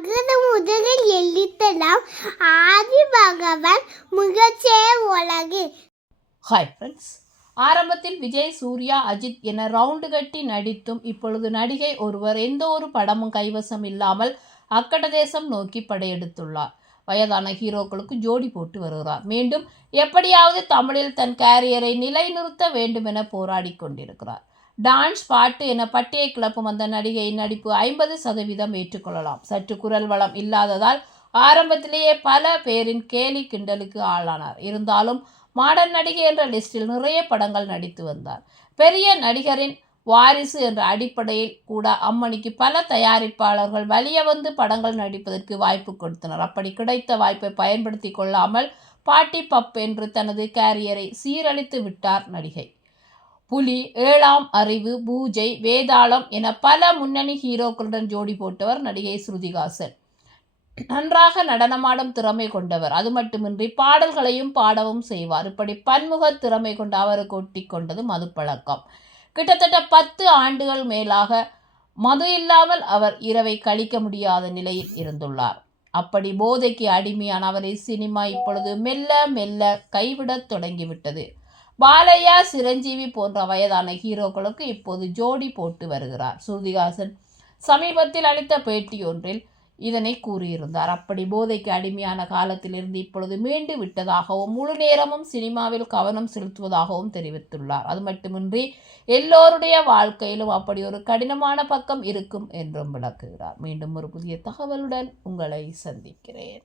அகர முதலில் எழுத்தலாம். ஆதி பகவான் முகச்சே உலகு. ஹாய் ஃப்ரெண்ட்ஸ் ஆரம்பத்தில் விஜய் சூர்யா அஜித் என ரவுண்டு கட்டி நடித்தும் இப்பொழுது நடிகை ஒருவர் எந்த ஒரு படமும் கைவசம் இல்லாமல் அக்கட தேசம் நோக்கி படையெடுத்துள்ளார். வயதான ஹீரோக்களுக்கு ஜோடி போட்டு வருகிறார். மீண்டும் எப்படியாவது தமிழில் தன் கேரியரை நிலைநிறுத்த வேண்டுமென போராடி கொண்டிருக்கிறார். டான்ஸ் பாட்டு என பட்டியை கிளப்பும் அந்த நடிகையின் நடிப்பு ஐம்பது சதவீதம் ஏற்றுக்கொள்ளலாம். சற்று குரல் வளம் இல்லாததால் ஆரம்பத்திலேயே பல பேரின் கேலி கிண்டலுக்கு ஆளானார். இருந்தாலும் மாடர்ன் நடிகை என்ற லிஸ்டில் நிறைய படங்கள் நடித்து வந்தார். பெரிய நடிகரின் வாரிசு என்ற அடிப்படையில் கூட அம்மணிக்கு பல தயாரிப்பாளர்கள் வலிய வந்து படங்கள் நடிப்பதற்கு வாய்ப்பு கொடுத்தனர். அப்படி கிடைத்த வாய்ப்பை பயன்படுத்தி கொள்ளாமல் பாட்டி பப் என்று தனது கேரியரை சீரழித்து விட்டார் நடிகை. புலி ஏழாம் அறிவு பூஜை வேதாளம் என பல முன்னணி ஹீரோக்களுடன் ஜோடி போட்டவர் நடிகை ஸ்ருதிகாசன் நன்றாக நடனமாடும் திறமை கொண்டவர். அது மட்டுமின்றி பாடல்களையும் பாடவும் செய்வார். இப்படி பன்முக திறமை கொண்ட அவருக்கு ஒட்டி கொண்டது மது பழக்கம். கிட்டத்தட்ட பத்து ஆண்டுகள் மேலாக மது இல்லாமல் அவர் இரவை கழிக்க முடியாத நிலையில் இருந்துள்ளார். அப்படி போதைக்கு அடிமையான அவரை சினிமா இப்பொழுது மெல்ல மெல்ல கைவிடத் தொடங்கிவிட்டது. பாலையா சிரஞ்சீவி போன்ற வயதான ஹீரோக்களுக்கு இப்போது ஜோடி போட்டு வருகிறார். ஸ்ருதிகாசன் சமீபத்தில் அளித்த பேட்டி ஒன்றில் இதனை கூறியிருந்தார். அப்படி போதைக்கு அடிமையான காலத்திலிருந்து இப்பொழுது மீண்டு விட்டதாகவும் முழு நேரமும் சினிமாவில் கவனம் செலுத்துவதாகவும் தெரிவித்துள்ளார். அது மட்டுமின்றி எல்லோருடைய வாழ்க்கையிலும் அப்படி ஒரு கடினமான பக்கம் இருக்கும் என்றும் விளக்குகிறார். மீண்டும் ஒரு புதிய தகவலுடன் உங்களை சந்திக்கிறேன்.